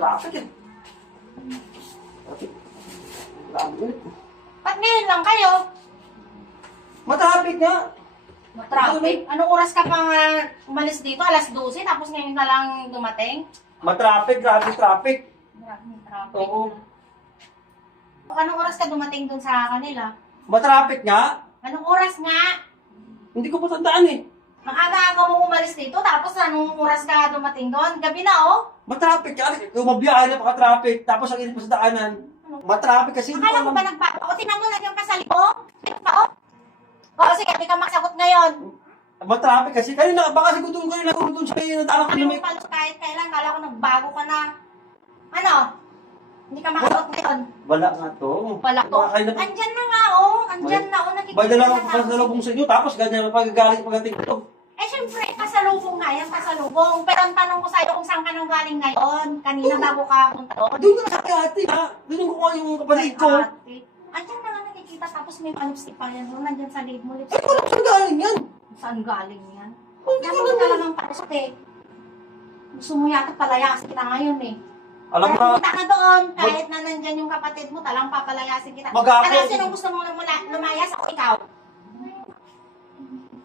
Traffic eh. Traffic. Ba't ngayon lang kayo? Matraffic nga. Traffic? Anong oras ka pang umalis dito? Alas 12, tapos ngayon ka lang dumating? Matraffic, grabe traffic. Maraming traffic. Oo. Anong oras ka dumating dun sa kanila? Matraffic nga. Anong oras nga? Hindi ko matandaan eh. Ang aga-aga mo umalis dito, tapos anong oras ka dumating doon? Gabi na, oh. Matraffic ka. Bumabiyahe na paka-traffic. Tapos ang inip pa sa daanan. Matraffic kasi. Hindi Akala ko ko ba alam. nagbago? O, tinan mo na yung kasalibong? Ito pa, oh. O, sige, di ka makasagot ngayon. Matraffic kasi. Kanina, baka siguro kayo lang doon sa kayo. Nadaanan ko Ano na mo may... pala kahit kailan, kala ko nagbago ka na. Ano? Hindi ka makasagot ngayon. Wala nga to. Wala ko. Baka kayo na... Andyan na nga, oh. Andyan na, oh. Nakikita Bay na lang ako na. kasalubong sa inyo. Tapos ganyan pagagaling pagdating ko. Eh, syempre, kasalubong nga yan, kasalubong. Pero ang tanong ko sa'yo kung saan ka nang galing ngayon. Kanina bago ka punta doon. Doon ko na sa ate ha. Doon ko kuha yung kapatid ko. Ate. Andyan na nga nakikita, tapos may lipstick pa yan. Doon, nandyan sa lid mo, Ay, lipstick. wala saan galing yan. Saan galing yan? Hindi Yan ko mo alam. talagang palusot eh. Gusto mo yata palayasin kita ngayon eh. Alam Kaya ka, pumunta ka doon, kahit na nandyan yung kapatid mo, talang papalayasin kita. Mag-ako. Ano, sinong gusto mong lumayas? Ako, ikaw?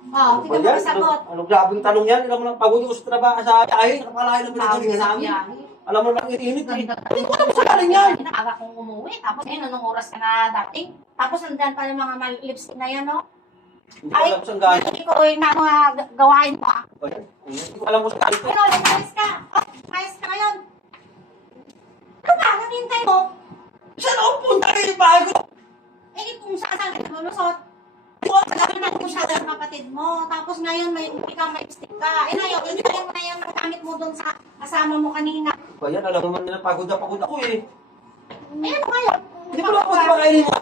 Oh, ano ba tingnan mo yan? ang sagot. Ano grabing tanong yan? Alam mo lang, pagod ko sa trabaho sa ay, nakapalayo ng pinagaling Tawag sa sa amin. biyahe. Alam mo lang, init eh. Ganda. Hindi ko alam kung saan galing yan. Aga kong umuwi, tapos ngayon, anong oras ka na dating? Tapos nandyan pa yung mga lipstick na yan, no? Hindi ko alam kung saan galing. Hindi ko na mga gawain pa. Ayan, hindi ko alam kung saan galing. Ano, lumayas ka. Oh, lumayas ka ngayon. Ano ba? Naghintay mo? Saan ako punta kayo yung bahay ko? Eh, kung saan ka lulusot. Hindi ko alam. Sabi na kung siya ng kapatid mo. Tapos ngayon, may ikaw may lipstick ka. Eh, ngayon, ilagay mo na yung gamit mo doon sa kasama mo kanina. Ayan, alam mo man na pagod ako eh. Eh, ano ngayon? Hindi ko alam kung saan makainin mo.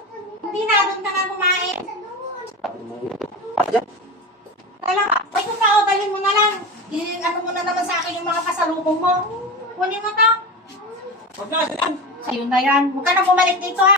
Hindi na, doon ka na kumain. Ayan, Talaga, ay kung kao, dalhin mo na lang. Ano mo na naman sa akin yung mga pasalubong mo. Kunin mo to. wag na, ayan. Sa'yo na yan. Huwag ka na bumalik dito ha.